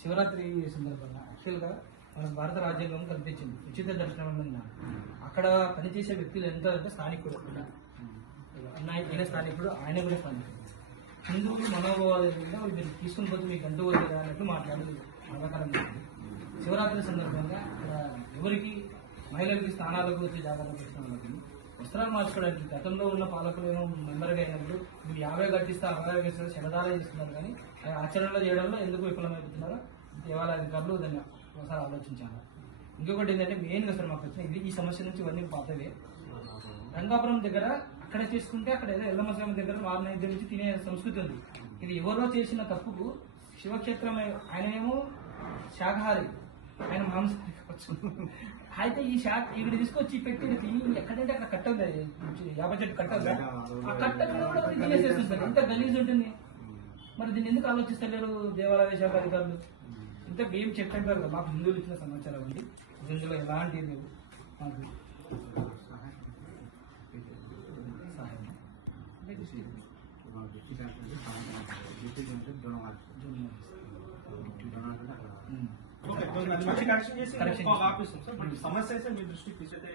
శివరాత్రి సందర్భంగా యాక్చువల్గా మన భారత రాజ్యాంగం కల్పించింది ఉచిత దర్శనం ఉందా. అక్కడ పనిచేసే వ్యక్తులు ఎంత అంటే స్థానికుడు ఆయన స్థానికుడు, ఆయన కూడా స్థానికుడు. హిందువులు మనోభావాలు మీరు తీసుకుని పోతే మీకు అంటూ కదా అన్నట్లు మాట్లాడేది బాధాకరం. శివరాత్రి సందర్భంగా ఇక్కడ ఎవరికి మహిళలకి స్థానాలకు వచ్చి జాగ్రత్త పెట్టిన వస్త్రాలు మార్చుకోవడానికి గతంలో ఉన్న పాలకులు ఏమో మెంబర్గా అయినప్పుడు మీరు 50 కట్టిస్తే 60 వేస్తే శరదాలే చేస్తున్నారు, కానీ అది ఆచరణలో చేయడంలో ఎందుకు విఫలమైపోతున్నారో దేవాలయ అధికారులు దాన్ని ఒకసారి ఆలోచించాలి. ఇంకొకటి ఏంటంటే మెయిన్గా సార్ మాకు వచ్చిన ఈ సమస్య నుంచి ఇవన్నీ పాతవే. రంగాపురం దగ్గర అక్కడ చేసుకుంటే అక్కడ ఏదో ఎల్లమ్మ స్వామి దగ్గర 6 నైద్యం నుంచి తినే సంస్కృతి ఉంది. ఇది ఎవరో చేసిన తప్పుకు శివక్షేత్రం ఆయన ఏమో శాకాహారి, ఆయన మాంసాహారి కావచ్చు. అయితే ఈ ఇక్కడ తీసుకొచ్చి పెట్టి ఎక్కడంటే అక్కడ కట్టదు, యాప చెట్టు కట్టదు, ఆ కట్టకుండా కూడా తినేసేస్తుంది. ఎంత గలీజ్ ఉంటుంది. మరి దీన్ని ఎందుకు ఆలోచిస్తలేరు దేవాలయ శాఖ అధికారులు? ఇంత ఏం చెప్పండి కదా, మాకు హిందువులు ఇచ్చిన సమాచారం ఉంది, ఇందులో ఎలాంటి లేవు. మాకు కరెక్షన్ చేసి సమస్య అయితే మీ దృష్టికి తీసుకుంటే